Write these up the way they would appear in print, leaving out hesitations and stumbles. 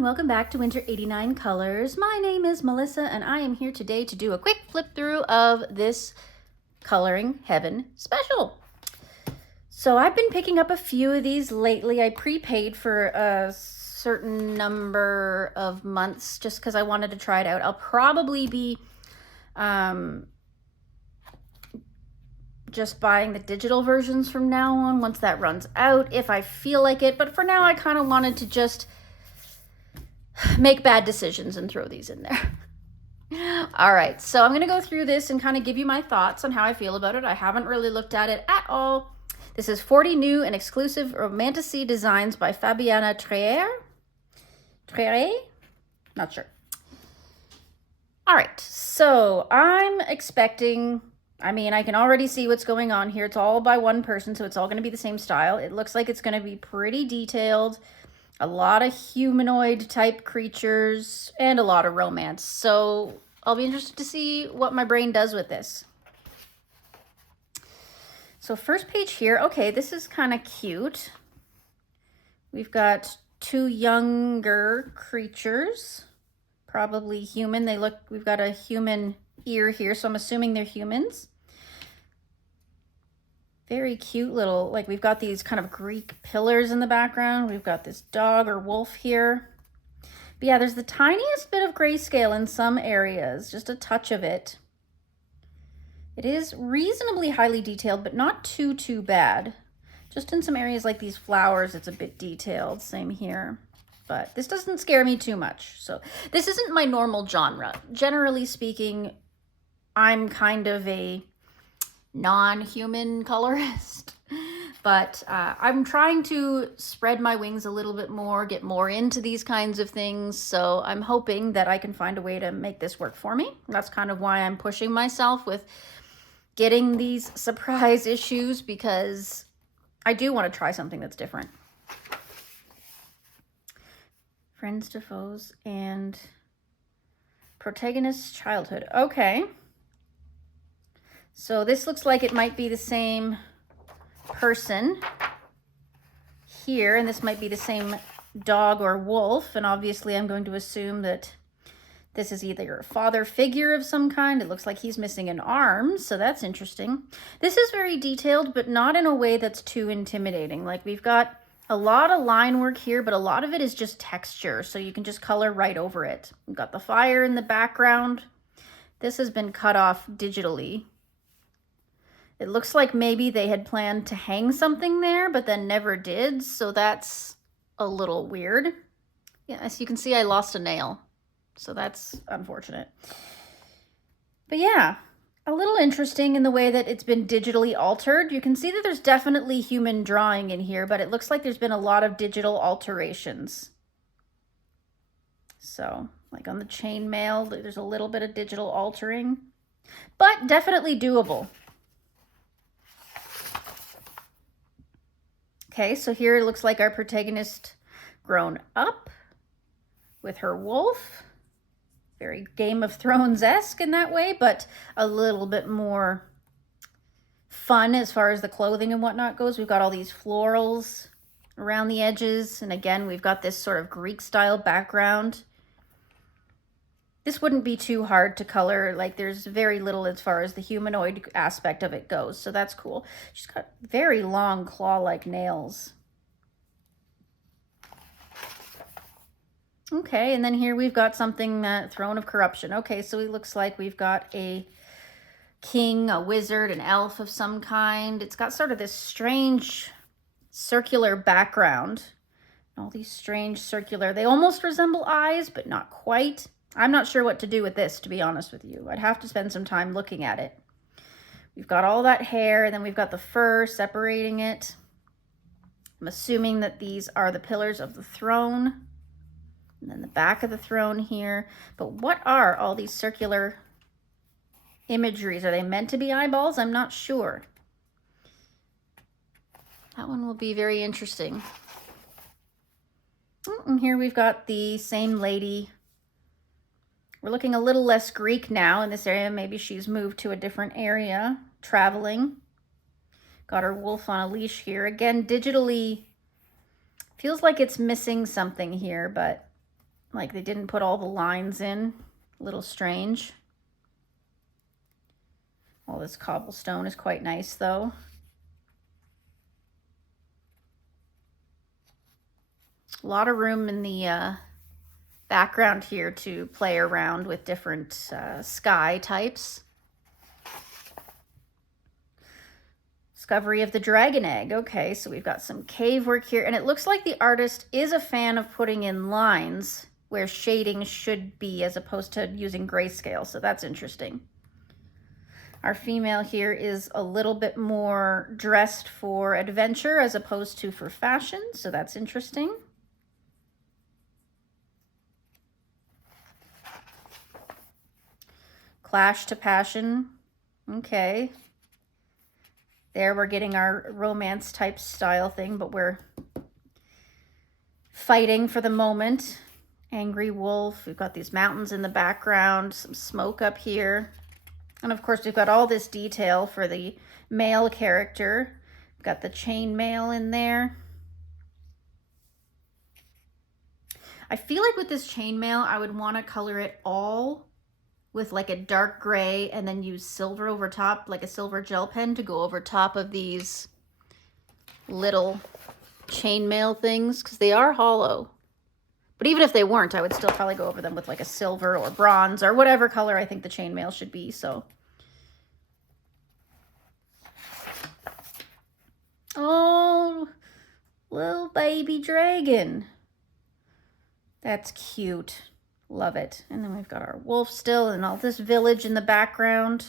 and welcome back to Winter 89 Colors. My name is Melissa and I am here today to do a quick flip through of this Coloring Heaven special. So I've been picking up a few of these lately. I prepaid for a certain number of months just because I wanted to try it out. I'll probably be just buying the digital versions from now on once that runs out if I feel like it. But for now, I kind of wanted to just make bad decisions and throw these in there. All right, so I'm going to go through this and kind of give you my thoughts on how I feel about it. I haven't really looked at it at all. This is 40 new and exclusive Romantasy designs by Fabiana Treyer? Not sure. All right, so I'm expecting, I can already see what's going on here. It's all by one person, so it's all going to be the same style. It looks like it's going to be pretty detailed. A lot of humanoid type creatures and a lot of romance. So I'll be interested to see what my brain does with this. So first page here, okay, this is kind of cute. We've got two younger creatures, probably human. We've got a human ear here, so I'm assuming they're humans. Very cute little, like we've got these kind of Greek pillars in the background. We've got this dog or wolf here. But yeah, there's the tiniest bit of grayscale in some areas, just a touch of it. It is reasonably highly detailed, but not too bad. Just in some areas like these flowers, it's a bit detailed, same here. But this doesn't scare me too much. So this isn't my normal genre. Generally speaking, I'm kind of a non-human colorist, but I'm trying to spread my wings a little bit more, get more into these kinds of things. So I'm hoping that I can find a way to make this work for me. That's kind of why I'm pushing myself with getting these surprise issues, because I do want to try something that's different. Friends to foes and protagonist's childhood. Okay. So this looks like it might be the same person here, and this might be the same dog or wolf. And obviously I'm going to assume that this is either a father figure of some kind. It looks like he's missing an arm, so that's interesting. This is very detailed, but not in a way that's too intimidating. Like we've got a lot of line work here, but a lot of it is just texture, so you can just color right over it. We've got the fire in the background. This has been cut off digitally. It looks like maybe they had planned to hang something there, but then never did. So that's a little weird. Yeah, as you can see, I lost a nail. So that's unfortunate. But yeah, a little interesting in the way that it's been digitally altered. You can see that there's definitely human drawing in here, but it looks like there's been a lot of digital alterations. So like on the chainmail, there's a little bit of digital altering, but definitely doable. Okay, so here it looks like our protagonist grown up with her wolf. Very Game of Thrones-esque in that way, but a little bit more fun as far as the clothing and whatnot goes. We've got all these florals around the edges. And again, we've got this sort of Greek-style background. This wouldn't be too hard to color. Like there's very little as far as the humanoid aspect of it goes. So that's cool. She's got very long claw-like nails. Okay, and then here we've got something, Throne of Corruption. Okay, so it looks like we've got a king, a wizard, an elf of some kind. It's got sort of this strange circular background. All these strange circular, they almost resemble eyes, but not quite. I'm not sure what to do with this, to be honest with you. I'd have to spend some time looking at it. We've got all that hair, and then we've got the fur separating it. I'm assuming that these are the pillars of the throne. And then the back of the throne here. But what are all these circular imageries? Are they meant to be eyeballs? I'm not sure. That one will be very interesting. And here we've got the same lady. We're looking a little less Greek now in this area. Maybe she's moved to a different area, traveling. Got her wolf on a leash here. Again, digitally, feels like it's missing something here, but Like they didn't put all the lines in. A little strange. All this cobblestone is quite nice though. A lot of room in the background here to play around with different sky types. Discovery of the dragon egg. Okay, so we've got some cave work here, and it looks like the artist is a fan of putting in lines where shading should be as opposed to using grayscale, so that's interesting. Our female here is a little bit more dressed for adventure as opposed to for fashion, so that's interesting. Clash to passion. Okay. There we're getting our romance type style thing, but we're fighting for the moment. Angry wolf. We've got these mountains in the background, some smoke up here. And of course, we've got all this detail for the male character. We've got the chain mail in there. I feel like with this chain mail, I would want to color it all with like a dark gray and then use silver over top, like a silver gel pen to go over top of these little chainmail things, because they are hollow. But even if they weren't, I would still probably go over them with like a silver or bronze or whatever color I think the chainmail should be. So, oh, little baby dragon. That's cute. Love it. And then we've got our wolf still and all this village in the background.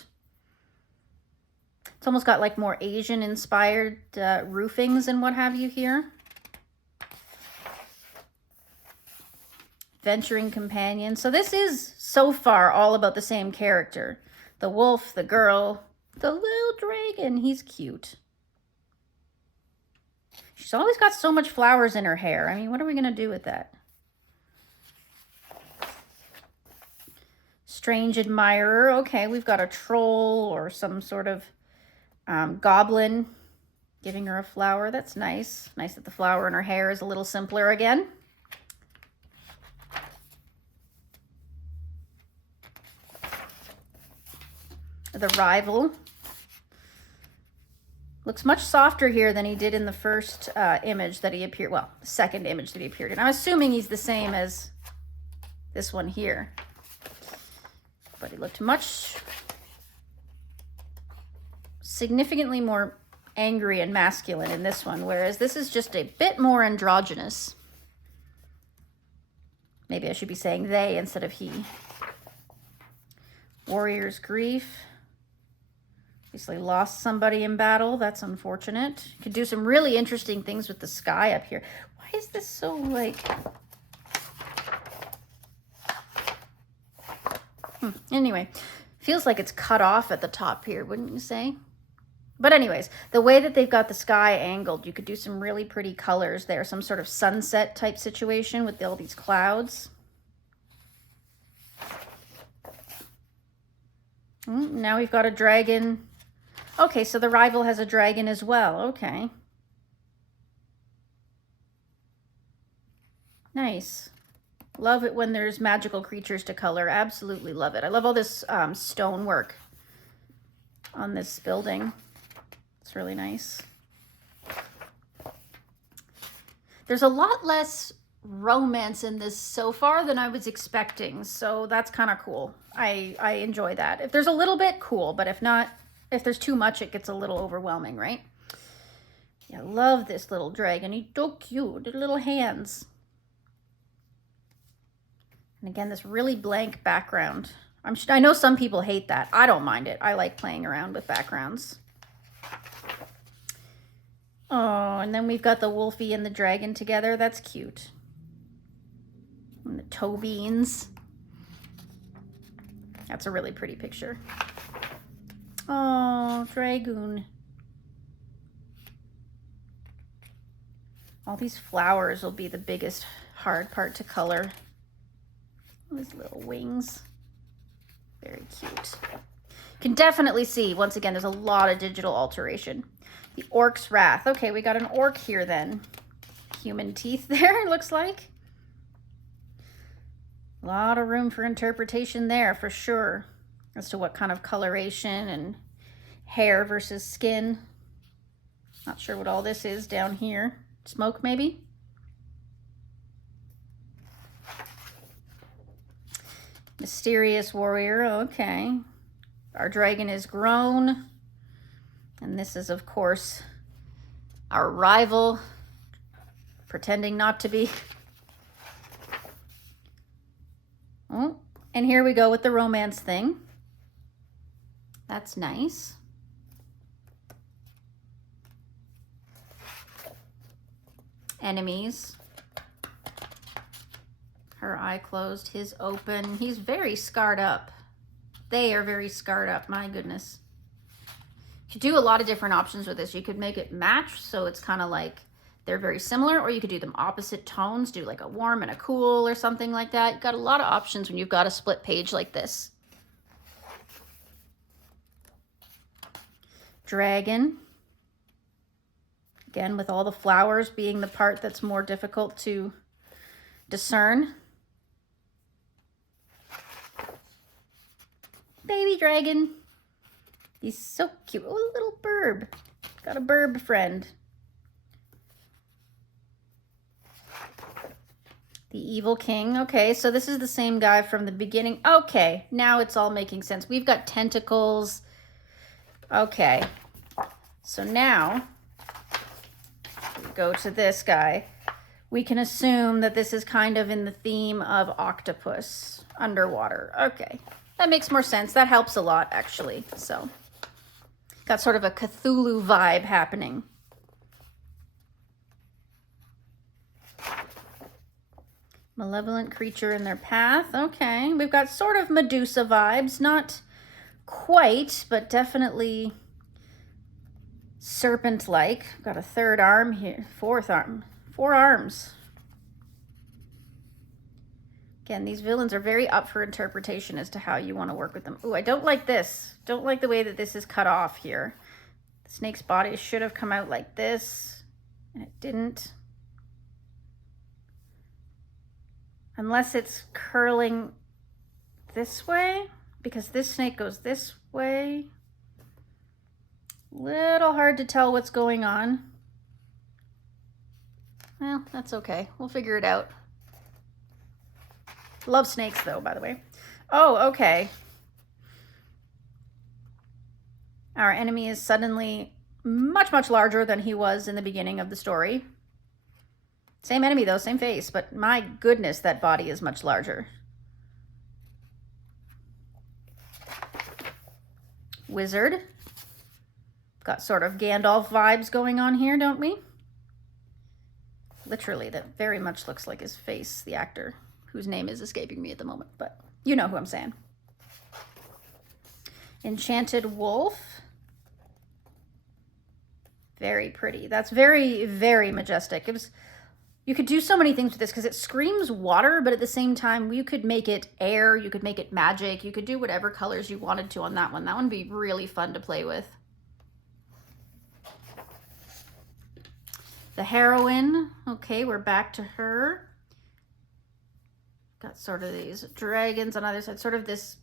It's almost got like more Asian inspired roofings and what have you here. Venturing companion. So this is so far all about the same character. The wolf, the girl, the little dragon. He's cute. She's always got so much flowers in her hair. I mean, what are we going to do with that? Strange admirer. Okay, we've got a troll or some sort of goblin giving her a flower. That's nice. Nice that the flower in her hair is a little simpler again. The rival. Looks much softer here than he did in the first image that he appeared. Well, the second image that he appeared in. I'm assuming he's the same as this one here. But he looked much significantly more angry and masculine in this one, whereas this is just a bit more androgynous. Maybe I should be saying they instead of he. Warrior's grief. Obviously lost somebody in battle. That's unfortunate. Could do some really interesting things with the sky up here. Why is this so like... Anyway, feels like it's cut off at the top here, wouldn't you say? But anyways, the way that they've got the sky angled, you could do some really pretty colors there. Some sort of sunset type situation with all these clouds. Now we've got a dragon. Okay, so the rival has a dragon as well. Okay. Nice. Love it when there's magical creatures to color. Absolutely love it. I love all this stonework on this building. It's really nice. There's a lot less romance in this so far than I was expecting, so that's kind of cool. I enjoy that. If there's a little bit, cool, but if not, if there's too much, it gets a little overwhelming, right? Yeah, I love this little dragon. He's so cute. The little hands. And again, this really blank background. I know some people hate that. I don't mind it. I like playing around with backgrounds. Oh, and then we've got the wolfie and the dragon together. That's cute. And the toe beans. That's a really pretty picture. Oh, dragoon. All these flowers will be the biggest hard part to color. These little wings. Very cute. You can definitely see, once again, there's a lot of digital alteration. The orc's wrath. Okay, we got an orc here then. Human teeth there, it looks like. A lot of room for interpretation there for sure, as to what kind of coloration and hair versus skin. Not sure what all this is down here. Smoke maybe? Mysterious warrior, okay. Our dragon is grown. And this is, of course, our rival, pretending not to be. Oh, and here we go with the romance thing. That's nice. Enemies. Her eye closed, his open. He's very scarred up. They are very scarred up, my goodness. You could do a lot of different options with this. You could make it match, so it's kind of like they're very similar, or you could do them opposite tones, do like a warm and a cool or something like that. You've got a lot of options when you've got a split page like this. Dragon. Again, with all the flowers being the part that's more difficult to discern. Baby dragon. He's so cute. Oh, a little burb. Got a burb friend. The evil king. Okay, so this is the same guy from the beginning. Okay, now it's all making sense. We've got tentacles. Okay, so now we go to this guy. We can assume that this is kind of in the theme of octopus underwater. Okay, that makes more sense. That helps a lot, actually. So, got sort of a Cthulhu vibe happening. Malevolent creature in their path. Okay, we've got sort of Medusa vibes. Not quite, but definitely serpent-like. Got a third arm here. Fourth arm. 4 arms. Again, these villains are very up for interpretation as to how you want to work with them. Ooh, I don't like this. Don't like the way that this is cut off here. The snake's body should have come out like this, and it didn't. Unless it's curling this way, because this snake goes this way. Little hard to tell what's going on. Well, that's okay. We'll figure it out. Love snakes, though, by the way. Oh, okay. Our enemy is suddenly much, much larger than he was in the beginning of the story. Same enemy, though, same face, but my goodness, that body is much larger. Wizard. Got sort of Gandalf vibes going on here, don't we? Literally, that very much looks like his face, the actor, whose name is escaping me at the moment, but you know who I'm saying. Enchanted wolf. Very pretty. That's very, very majestic. It was... You could do so many things with this because it screams water, but at the same time, you could make it air, you could make it magic, you could do whatever colors you wanted to on that one. That one would be really fun to play with. The heroine. Okay, we're back to her. Got sort of these dragons on either side, sort of this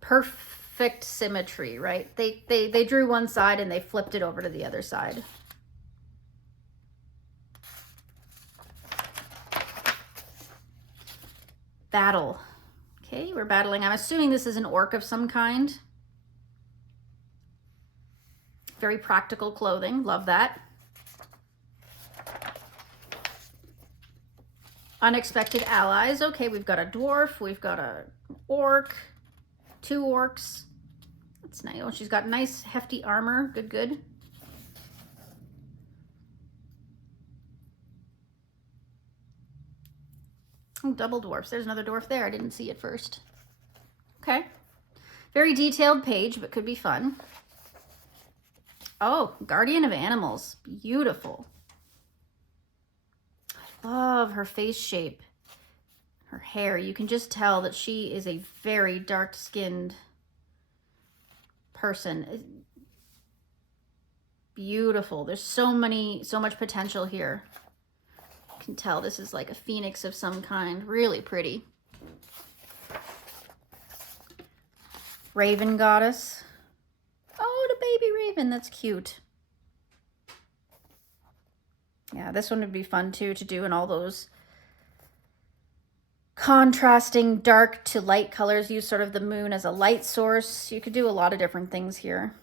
perfect symmetry, right? They drew one side and they flipped it over to the other side. Battle. Okay, we're battling. I'm assuming this is an orc of some kind. Very practical clothing. Love that. Unexpected allies. Okay, we've got a dwarf. We've got a orc. 2 orcs. That's nice. Oh, she's got nice hefty armor. Good, good. Oh, double dwarfs. There's another dwarf there. I didn't see it first. Okay. Very detailed page, but could be fun. Oh, Guardian of Animals. Beautiful. I love her face shape. Her hair. You can just tell that she is a very dark-skinned person. Beautiful. There's so much potential here. can tell this is like a phoenix of some kind. Really pretty. Raven goddess. Oh, the baby raven. That's cute. Yeah, this one would be fun too to do in all those contrasting dark to light colors. Use sort of the moon as a light source. You could do a lot of different things here.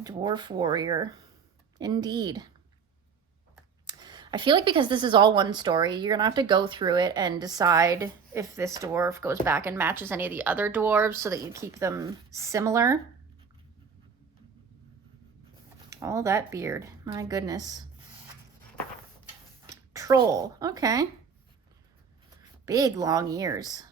Dwarf warrior. Indeed. I feel like because this is all one story, you're gonna have to go through it and decide if this dwarf goes back and matches any of the other dwarves so that you keep them similar. All that beard, my goodness. Troll, okay. Big long ears.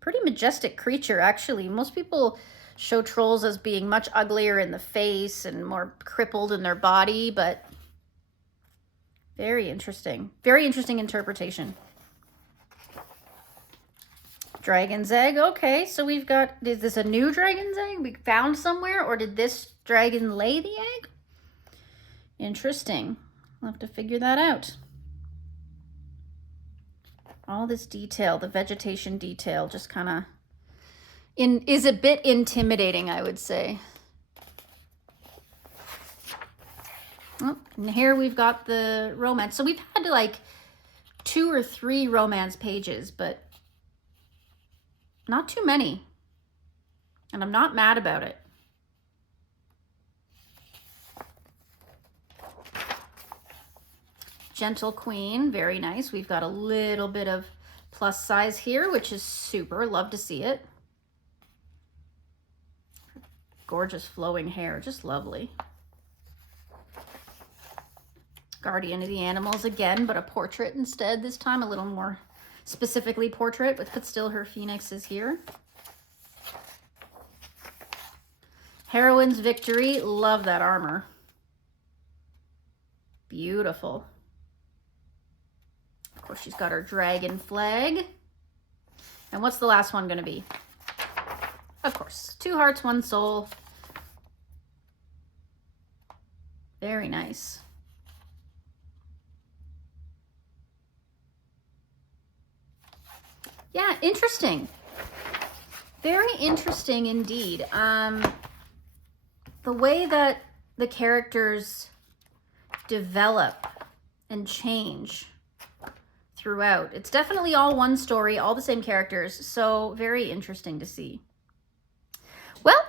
Pretty majestic creature, actually. Most people show trolls as being much uglier in the face and more crippled in their body, but very interesting. Very interesting interpretation. Dragon's egg. Okay, so we've got, is this a new dragon's egg we found somewhere, or did this dragon lay the egg? Interesting. We'll have to figure that out. All this detail, the vegetation detail, just kind of is a bit intimidating, I would say. Oh, and here we've got the romance. So we've had like 2 or 3 romance pages, but not too many. And I'm not mad about it. Gentle Queen, very nice. We've got a little bit of plus size here, which is super. Love to see it. Gorgeous flowing hair, just lovely. Guardian of the Animals again, but a portrait instead this time, a little more specifically portrait, but still her phoenix is here. Heroine's Victory, love that armor. Beautiful. Of course, she's got her dragon flag. And what's the last one going to be? Of course, 2 hearts, 1 soul. Very nice. Yeah, interesting. Very interesting indeed. The way that the characters develop and change throughout. It's definitely all one story, all the same characters, so very interesting to see. Well,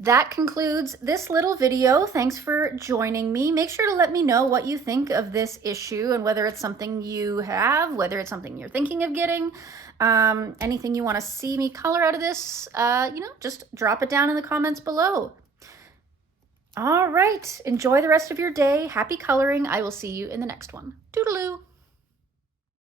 that concludes this little video. Thanks for joining me. Make sure to let me know what you think of this issue and whether it's something you have, whether it's something you're thinking of getting, anything you want to see me color out of this, you know, just drop it down in the comments below. All right, enjoy the rest of your day. Happy coloring. I will see you in the next one. Toodaloo.